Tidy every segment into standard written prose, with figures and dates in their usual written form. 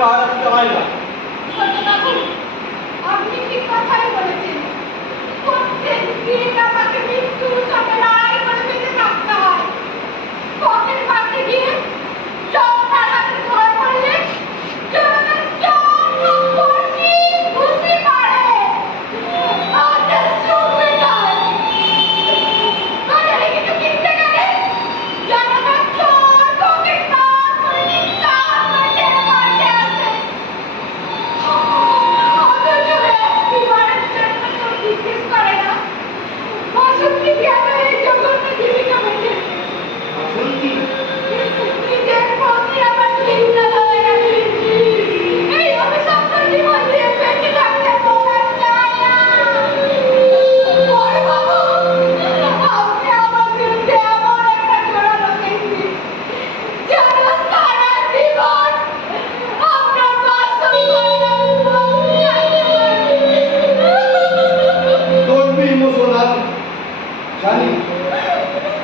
পাহারা দিতে হয় না। আপনি ঠিক কথাই বলেছেন। প্রত্যেক দিন আমাকে মৃত্যুর সাথে লড়াই করে বেঁচে থাকতে হয়। পথের পাশে গিয়ে জনতার হাতে ধরা পড়লে জনতার চক্করটি ঘুষি মারে, হাতে চুপে যায়। বাজারে কিছু কিনতে গেলে জনতার চোর পকেট মার করে চিৎকার করে টেনে মারতে আসে। অথচ একটিবারের জন্য কেউ জিজ্ঞেস করে না বাসন্তী কেন এই জঘন্য জীবিকা বেঁচেছে। নিজের প্রতি আমার ঘৃণা ধরে গেছে। এই অভিশপ্ত জীবন দিয়ে বেঁচে থাকতে মন চায় না। বড়বাবু, আপনি আমার বিরুদ্ধে এমন একটা জোরালো কেস দিন যেন সারা জীবন আপনার বাসন্তী Don't be emotional. জানি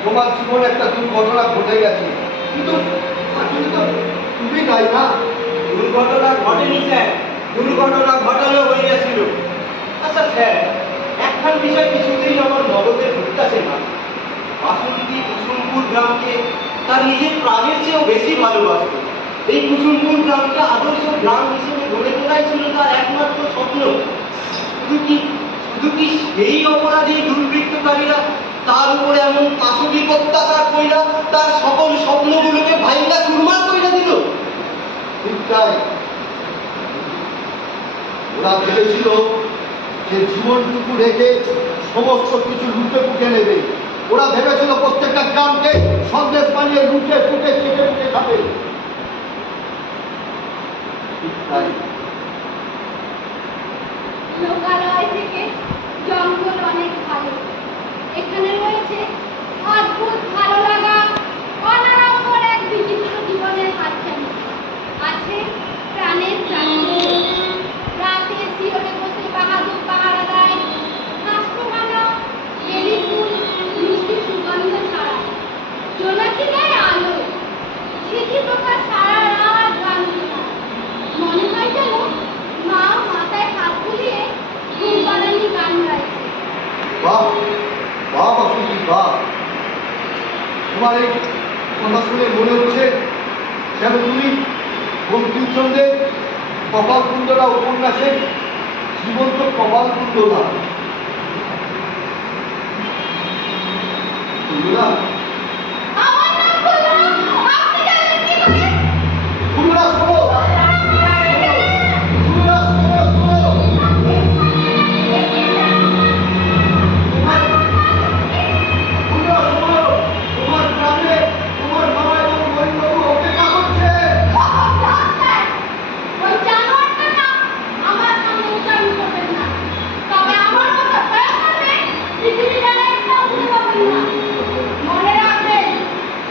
তোমার জীবনে একটা দুর্ঘটনা ঘটে গেছে, কিন্তু আসলে তো তুমি দায়ী না। দুর্ঘটনা ঘটেনি স্যার, দুর্ঘটনা ঘটানো হইয়াছিল। আচ্ছা স্যার, একখান বিষয় কিছুতেই আমার মগজে ঢুকতেছে না। বাসন্তী কুসুমপুর গ্রামকে তার নিজের প্রাণের চেয়েও বেশি ভালোবাসত। এই কুসুমপুর গ্রামকে আদর্শ গ্রাম হিসেবে গড়ে তোলাই ছিল তার একমাত্র স্বপ্ন। শুধু কি সেই অপরাধী দুর্বৃত্তকারীরা তার উপরে এমন পাশবিক অত্যাচার কইরা তার সকল স্বপ্নগুলোকে ভাইঙ্গা চুরমার কইরা দিল? ঠিক তাই। ওরা ভেবেছিল যে জীবনটুকু রেখে সমস্ত কিছু লুটে পুটে নেবে। ওরা ভেবেছিল প্রত্যেকটা গ্রামকে সন্দেশ বানিয়ে লুটে পুটে চেটে পুটে খাবে। ঠিক তাই। লোকালয় থেকে জঙ্গল অনেক ভালো। এখানে রয়েছে অদ্ভুত ভালো লাগা, অনাড়ম্বর এক বিচিত্র জীবনের হাতছানি। আছে প্রাণের চাকরি। রাতে শিয়রে বসে বাহাদুর পাহারা দেয়। হাসপাখানা বেলি ফুল মিষ্টি সুগন্ধ ছাড়া জোনাকি দেয় আলো। ঝিঝি পোকা সারা রাত গান শোনায়। মনে হয় যেন মা মাথায় হাত বুলিয়ে ঘুম পাড়ানি গান গাইছে। বাহ বাহ বাসন্তী বাহ, তোমার এই কথা শুনে মনে হচ্ছে যেন তুমি বঙ্কিমচন্দ্রের কপালকুণ্ডলা উপন্যাসের জীবন্ত কপালকুণ্ডলা। কুণ্ডলা আমার নাম বললাম, আপনি জানেন কি করে? কুণ্ডলা শোনো, কুণ্ডলা শোনো, শোনো। কুণ্ডলা শোনো, তোমার গ্রামে তোমার মামা এবং বৈবাবু অপেক্ষা করছে। ওই জানোয়ারটার নাম আমার সামনে উচ্চারণ করবেন না। তবে আমার মতো ভয়ঙ্কর মেয়ে পৃথিবীর আর একটাও খুঁজে পাবেন না। মনে রাখবেন,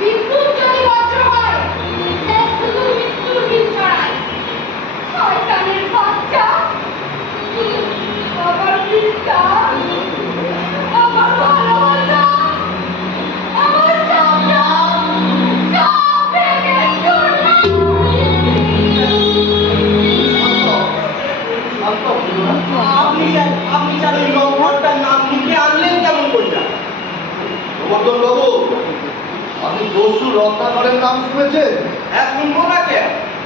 বিদ্যুৎ যদি বজ্র হয়, সে শুধু মৃত্যুর বীজ ছড়ায়। শয়তানের বাচ্চা, আমার বিদ্যা, আমার ভালোবাসা, আমার স্বপ্ন সব ভেঙে চুরমার। শান্ত, কুণ্ডলা। আপনি স্যার ওই লম্বরটার নাম মুখে আনলেন কেমন কইরা? গোবর্ধন বাবু, আপনি দস্যু রত্নাকরের নাম শুনেছেন? হ্যাঁ, শুনবো কাকে?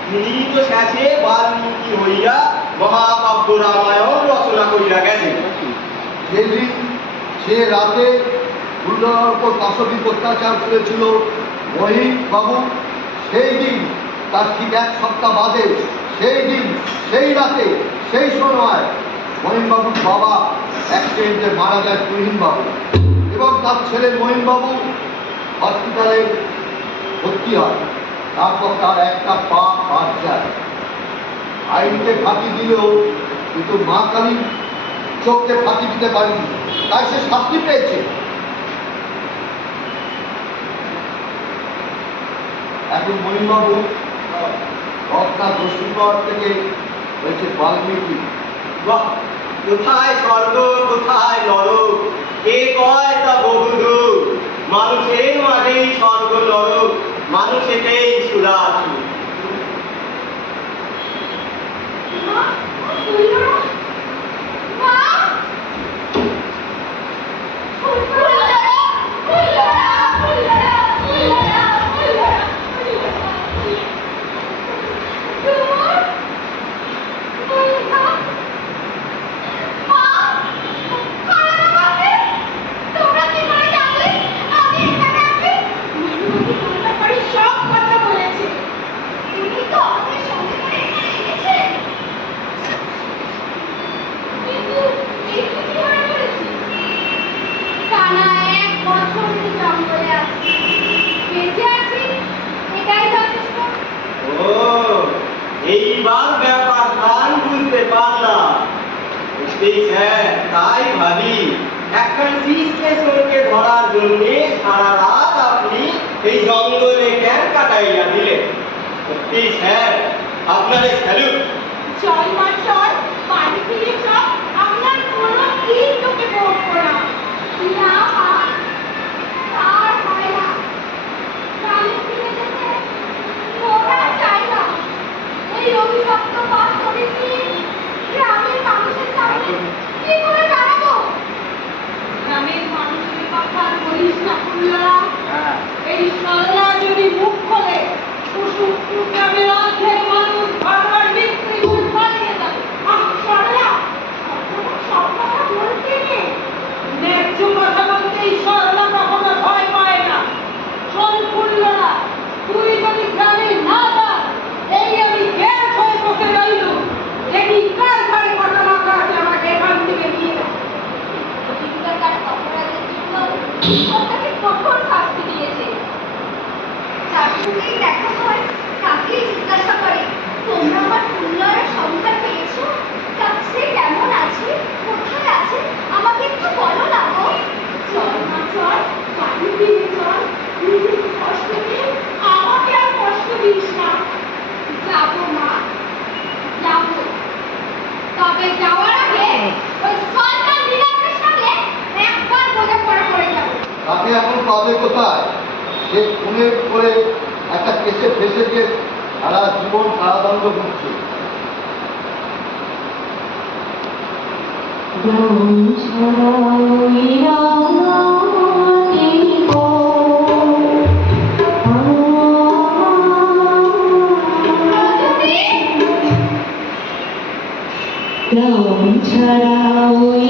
তিনি তো শেষে বাল্মীকি হইয়া মহাকাব্য রামায়ণ রচনা কইরা গেছেন। যেদিন যে রাতে কুণ্ডলার উপর পাশবিক অত্যাচার করেছিল মহিম বাবু, সেই দিন তার ঠিক এক সপ্তাহ বাদে সেই দিন সেই রাতে সেই সময় মহিমবাবুর বাবা অ্যাক্সিডেন্টে মারা যায় তুহিনবাবু, এবং তার ছেলে মহিমবাবু হসপিটালে ভর্তি হয়। তারপর তার একটা পা বাদ যায়। আইনকে ফাঁকি দিলেও কিন্তু মা কালী চোখকে ফাঁকি দিতে পারেনি, তাই সে শাস্তি পেয়েছে। এখন মহিমবাবু রত্না দস্যুকর থেকে হয়েছে বাল্মীকি। বাহ, কোথায় স্বর্গ কোথায় নরক, কে কয় তা বহুদূর। মানুষের মাঝেই স্বর্গ নরক, মানুষেতেই সুরাসুর। বিশাল ব্যাপার খান বুঝতে পারলাম। এই স্যার তাই ভাবি একখান বিশ্লেষণকে ধরার জন্য সারা রাত আপনি এই জঙ্গলে কেন কাটাইয়া দিলেন। সত্যি স্যার আপনাদের স্যালুট। চল মা চল, বাড়ি ফিরে চল, আপনার কোনো দিন তোকে বলবো না। না মা, আর হয় না। বাড়ি ফিরে যেতে ওরা চায় না। এই অভিশপ্ত বাস্তবিকই গ্রামের মানুষের সামনে কি করে দাঁড়াবো? গ্রামের মানুষের কথা বলিস না পুল্লা। এই সরলা যদি মুখ খোলে কুসুমপুর গ্রামের অর্ধেক মানুষ ঘরবার বিক্রি করে পালিয়ে যাবে। সরলা সব কথা বলতে নেই, ন্যায্য কথা বলতেই সরলা কখনো ভয় পায় না। শোন পুল্লরা, তুই যদি গ্রামে না যাস, এই আমি গ্যাস হয়ে বসে রইল। দেখি কার ঘরে কটা মাথা আছে আমাকে এখান থেকে নিয়ে যা। তাকে কঠোর শাস্তি দিয়েছে। যার সঙ্গেই দেখা হয় তাকেই জিজ্ঞাসা করে, তোমরা আমার পুণ্যের সংখ্যা পেয়েছো? সে কেমন আছে, কোথায় আছে, আমাকে একটু বলো না গো। চল মা চল, বাড়ি ফিরে চল, নিজের কষ্ট দিয়ে আমাকে আর কষ্ট দিস না। যাবো মা, যাবো, তবে যাওয়ার আগে ওই সরকার লীলাদের সঙ্গে একবার বোঝাপড়া করে যাবো। তাকে এখন পাবে কোথায়? সে খুনে করে একটা কেসে ফেসে গিয়ে সারা জীবন কারাদণ্ড ভুগছে। ছাড়া ওই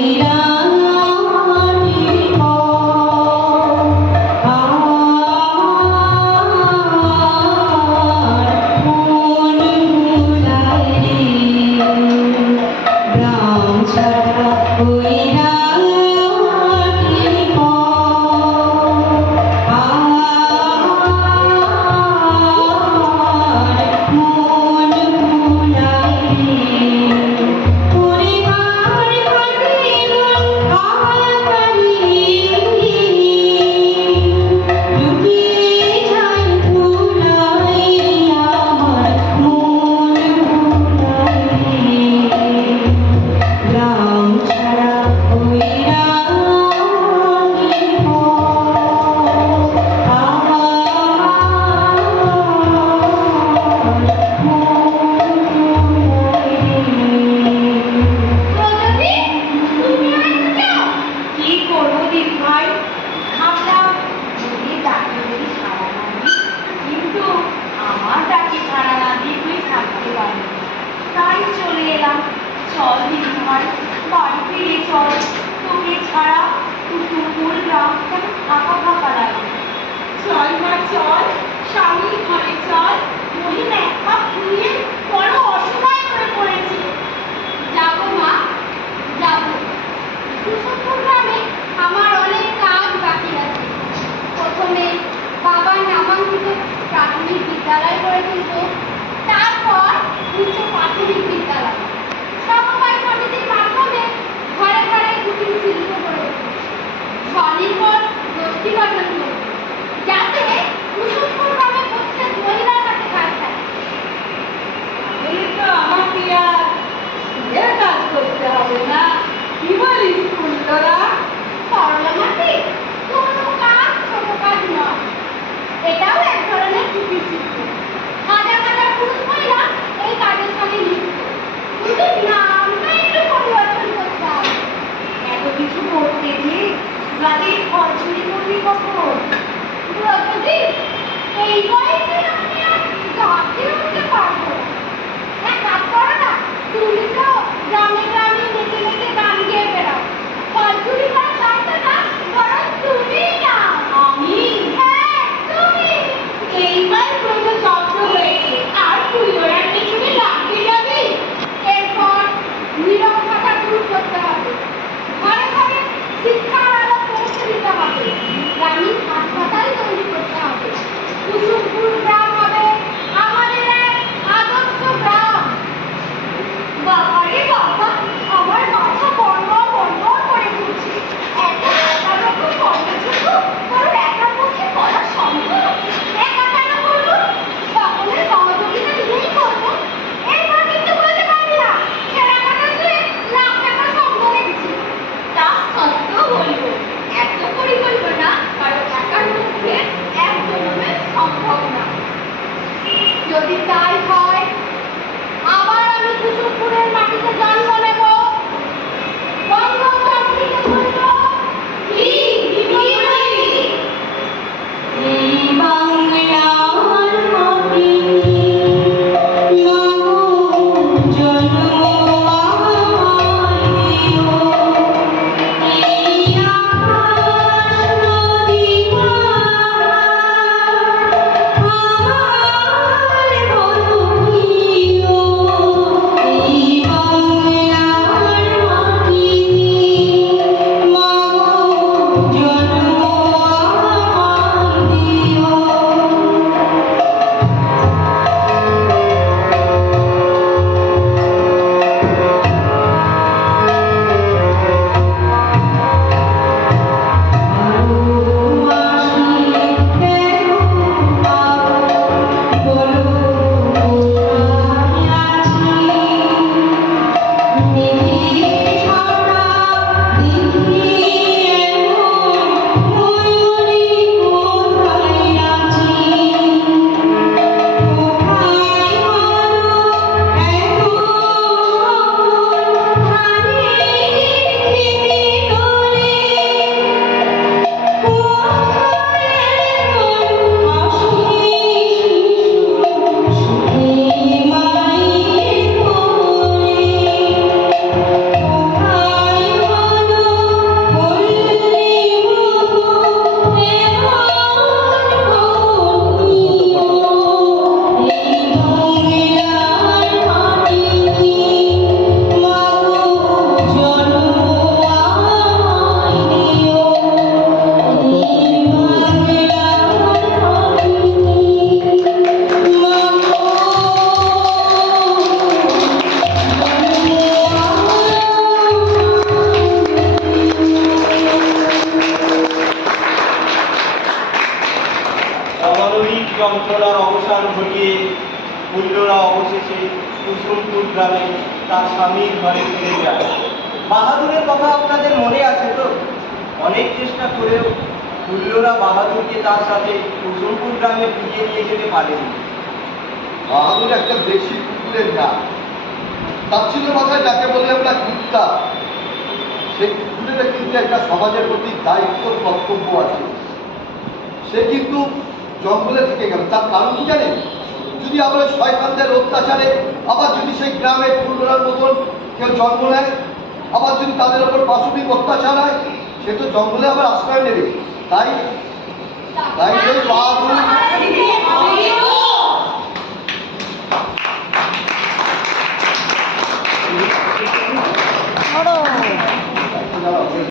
এইবার কোনো শব্দ হয়েছে আর তুই ওরা হচ্ছে কুসুমপুর গ্রামে তার স্বামীর ঘরে ফিরে যায়। বাহাদুরের কথা আপনাদের মনে আছে তো? অনেক চেষ্টা করেও হুল্লোড়া বাহাদুরকে তার সাথে কুসুমপুর গ্রামে ফিরিয়ে নিয়ে যেতে পারেনি। বাহাদুর একটা দেশি কুকুরের নাম। তার ছিল মাথায় যাকে বলি আমরা কুত্তা। সেই কুকুরের কিন্তু একটা সমাজের প্রতি দায়িত্ব কর্তব্য আছে। সে কিন্তু জঙ্গলে থেকে গেল, তার কারণ কি জানেন? যদি আবার শয়তানদের অত্যাচারে আবার যদি সেই গ্রামে ফুলরার মতন কেউ জন্ম নেয়, আবার যদি তাদের ওপর পাশবিক অত্যাচার হয়, সে তো জঙ্গলে আবার আশ্রয় নেবে। তাই তাই সেই বাহাদুর